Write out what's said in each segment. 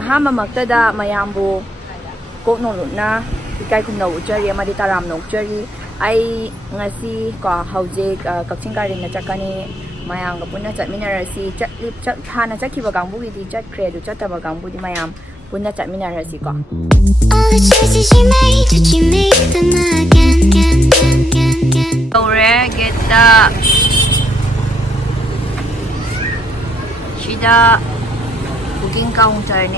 ꯑꯍꯥꯟꯕꯃꯛꯇꯗ ꯃꯌꯥꯝꯕꯨ ꯀꯣꯛꯅꯣꯡ ꯂꯨꯞꯅ ꯏꯀꯥꯏ ꯈꯨꯝꯅꯧ ꯎꯠꯆꯔꯤ ꯑꯃꯗꯤ ꯇꯔꯥꯝꯅ ꯑꯣꯛꯆꯔꯤ ꯑꯩ ꯉꯁꯤ ꯍꯧꯖꯤꯛ ꯀꯛꯆꯤꯡ ꯒꯥꯔꯗꯦꯟꯗ ꯆꯠꯀꯅꯤ ꯃꯌꯥꯝꯒ ꯄꯨꯟꯅ ꯆꯠꯃꯤꯟꯅꯔꯁꯤ ꯍꯥꯟꯅ ꯆꯠꯈꯤꯕ ꯀꯥꯡꯕꯨꯒꯤꯗꯤ ꯆꯠꯈ꯭ꯔꯦ ꯑꯗꯨ ꯆꯠꯇꯕ ꯀꯥꯡꯕꯨꯗꯤ ꯃꯌꯥꯝ ꯄꯨꯟꯅ ꯆꯠꯃꯤꯟꯅꯔꯁꯤꯀꯣ ꯇꯧꯔꯦ ꯒꯦꯠꯇ 시다 부킹 카운터네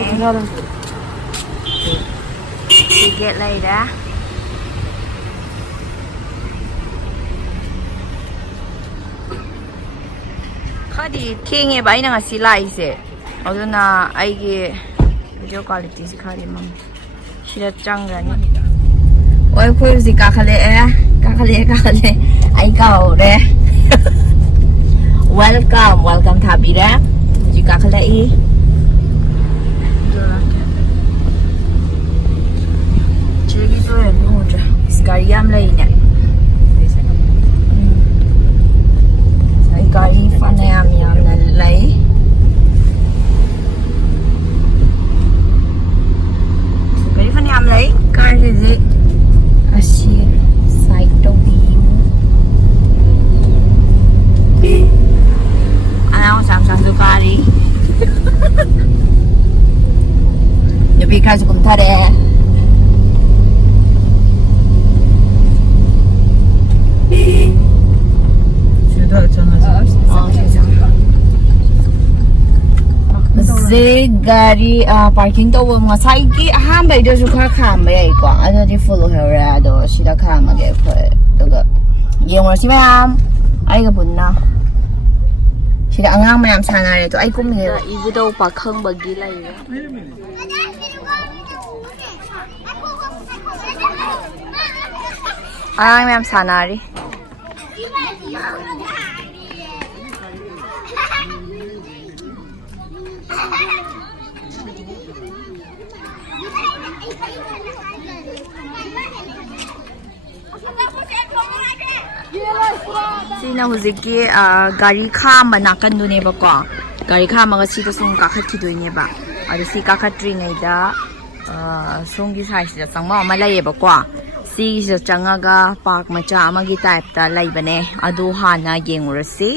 ticket later khadi thenge bai na ngasi lai se aduna aigi video quality se khadi mam sida changrani oi khoi si ka khale ai ka ore welcome thabira jika khalai chegi to ya no ja gari yam lai ne sai gari fana yam na lai gari fana yam lai car je asi side to bi ana samsung to kari Nabi kasi kung tare gari parking to mga saiki ahamba ido su kha kham ba ko ano di follow hera do sida kham ge phoi daga yengor si mayam ai ga bunna sida angang mayam sanare to ai kum ne ibudo pakhang bagi lai angang mayam sanari Sina huziki gari khama nakandu ne ba ko gari khama ga sida song ka khathi doi ne ba adu si ka khatri ngai da songi sai sida sangma ma lai ba ko si sida changaga park macha ama gi type ta lai bane adu hana yengurasi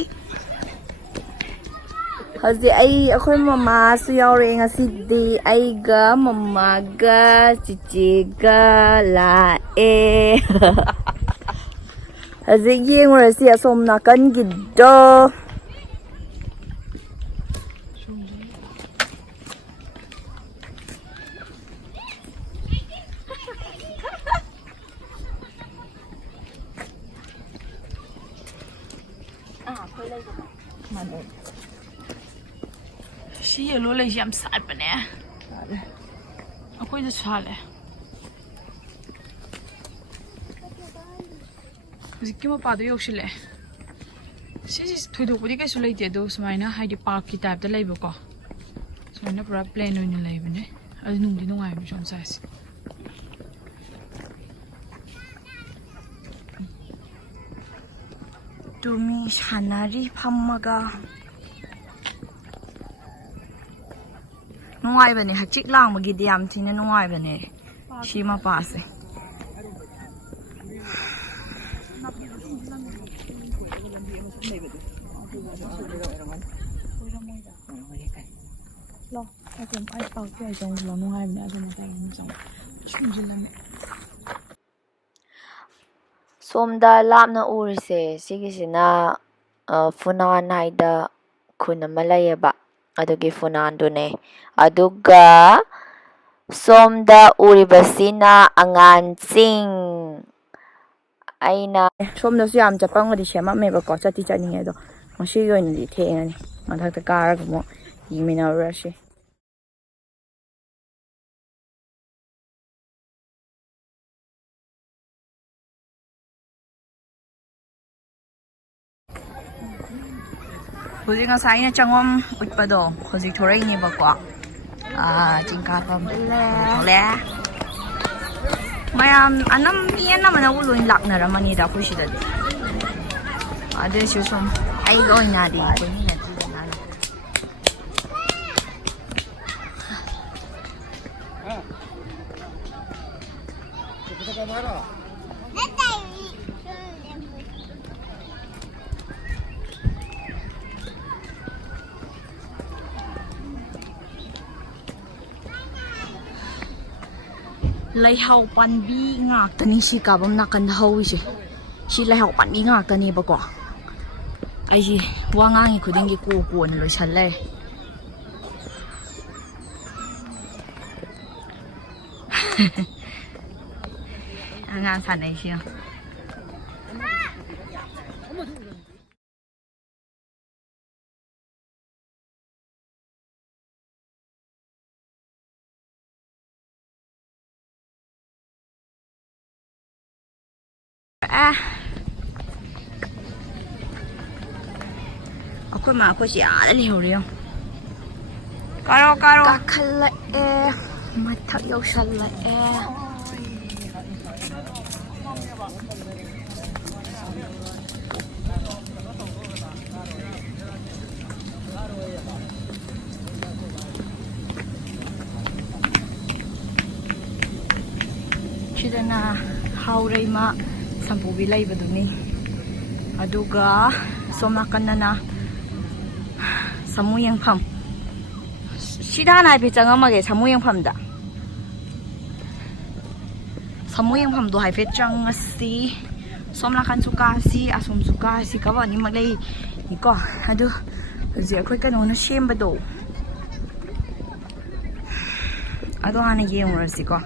Hazi ai akhoi mama su yaure ngasi di ai ga mama ga cici ga la Hazi yengurasi asom nakan giddo She yellow like jam sad bane. Ako'y nasale. Huziki mapado yoksile. Si thuidok pudi kaisu leite do sumaina haidi park ki type da leibo ko. Sumaina pura plain oina leibane. Adu nungdi nungai mi jom size. Tumi shanari phammaga Nungai bane hachik lang magi diam thina nungai bane shima pase Lo, akom ai park ki ai jong lo nungai bane adu na tayo ni jong. Chunjilane. Somda lapna urise sigisina funan haida khuna malayeba adugi funan dune aduga somda uribasina angansing aina somda su yam chapangadi semameba ko chati chaninge do masi yoinadi thengani mathakta karaga mo yimina urashi Hujik nga sa ina changom utpado hujik thorai ni ba ko jingka pam le mayam anam yan naman na uloin lak na ramani da ko shida ade shi som ai go na di ko ni na Laihau panbi ngaktani si kabam nakan hawise. Si laihau panbi ngaktani ba ko? Ay si wangangi kudingi kuko na lo shalay. Angan sanay siya. Ako ma ako siya alaliw rin. Karo. Kakala matak yaw shala Sida na hauray ma sampu bilay ba duni. Aduga somakan na samuyang pam. Sida na ipitsang amage samuyang pam da. Samuyang pam do haipitsang si somlakan suka si asum suka si kawa ni maglay iko. Adu zi ako'y kanuna siyem ba do. Ado nga nagiyong rasi ko.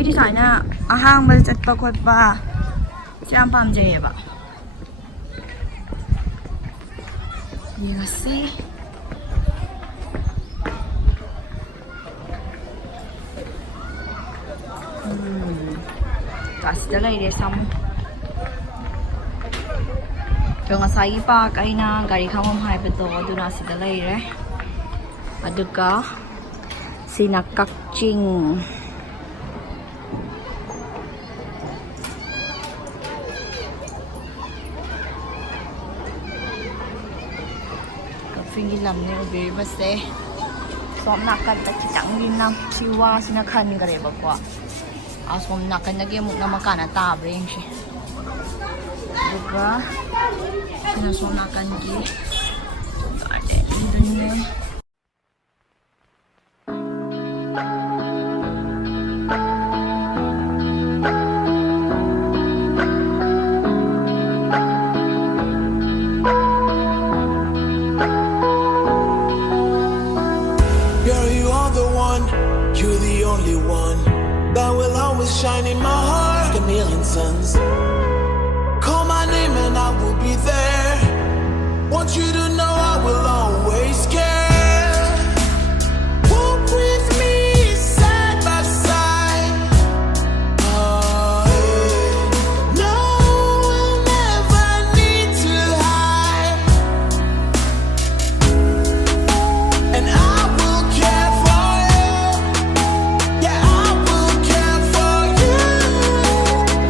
Ay di sana ahang balsat pa ko pa siyang pamjaya ba. Iya sih. Kasi dalay de sam. Yung asay pa kay na gari kamam hai beto do na si dalay re. Aduga sinakakching. Fingi lam ne ubi base som nakan ta kitang lim nam siwa sinakan gare ba ko asom nakan nage muk na makana ta breng shi duga sina som nakan gi ade dunne shine in my heart like a million suns. Call my name and I will be there. Want you to know I will always care. Walk with me side by side. Oh, yeah. No, we'll never need to hide. And I will care for you. Yeah, I will care for you.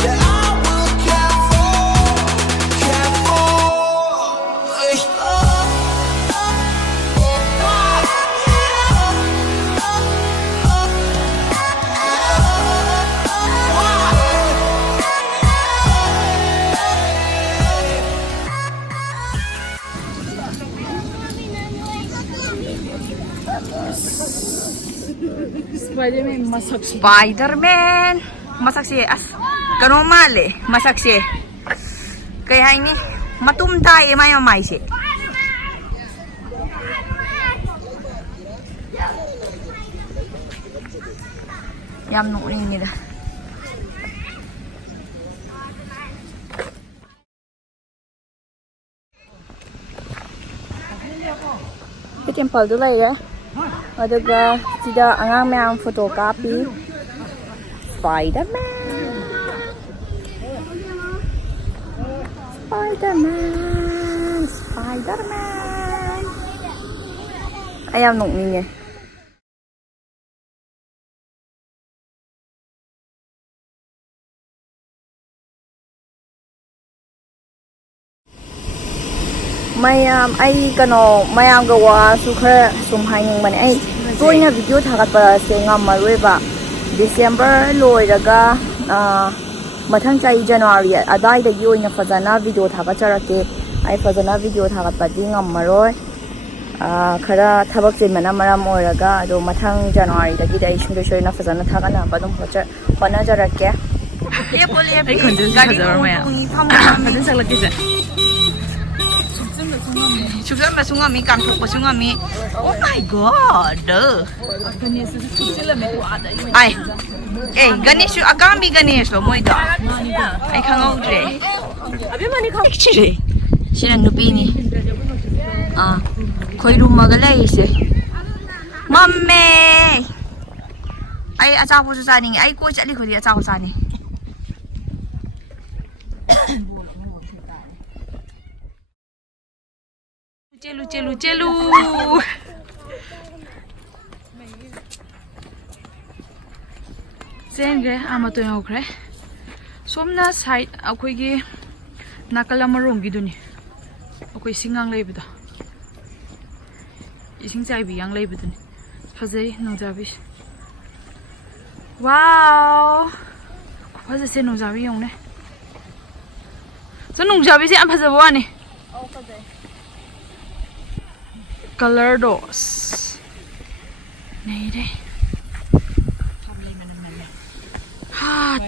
Yeah, I will care for. Spider-Man masak siya. Spider-Man masak siya as kano mali masak siya kaya ini matumta may siya yam nung nila cái temple đó này á aduga sida angang mayang photocopy Spider-Man ayam nung niya mayam ay kano mayam gawa su khara sum hai ning man ai toina video thagatpa se ngamaroiba December loiraga mathang chai January adai dagi oina fazana video thagatcharake ai fazana video thagatpadi ngamaroi khara thabak chinmana maram oiraga ado mathang January dagi dai shungde shoina fazana thagana badum hona jarake ai khonjun khazar maya khonjun saklaki se Sugar masung kami kangkuk masung kami. Oh my god. Ay. Ganesh agami Ganesh lo moi da. Ay khangau dre. Abi mani khang chire. Sina nupi ni. Khoi rum ma ga lai se. Mamme. Ay acha bu sa ni ay ko chali khodi acha bu sa ni. Luce-luce-lu Sengre amato yaukre Somna side akoigi nakala marong giduni akoi singang leibida ising chaibi yang leibiduni phajai nongjabi wow phajai se nongjabi yongne so nongjabi se am phajabo ani color dos này đây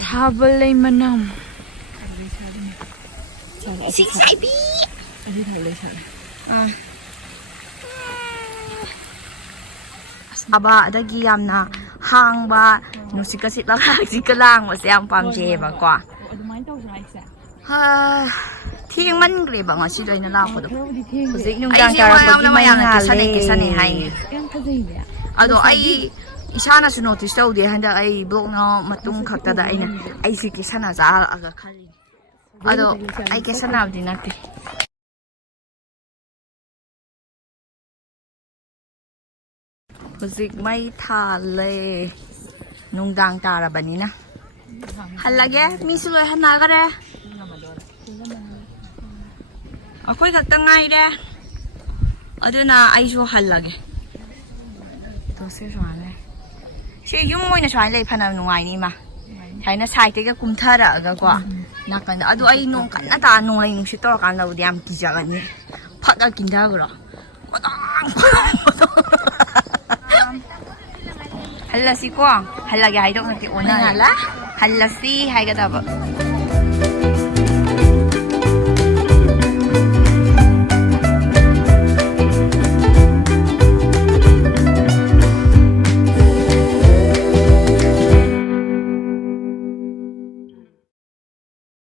thabalay manam si sai bi aba adagi yamna hangba nusika sitla sikalang mo siyang pamje ba ko Thiên man kri ba nga si doi na la ko do. Hojik nung dang kara ko di mai nga le hai. Ado ai isana su notice tau de handa ai blog na matung khakta da aina ai si ki sana za aga khali. Ado ai ke sana di nakti. Hojik mai tha le nung dang kara bani na. Halage mi su loi hana gare. Akoy khakta ngai de aduna aishu hallage to se jwane she yung moina chwan lei phana nungai ni ma thaina side te ga kumthara ga kwa nakan adu ai nong kan ata nong ai si to kan lo diam ki jaga ni phaka kinda gro hallasi ko hallage hai dok nati ona hala hallasi hai ga da ba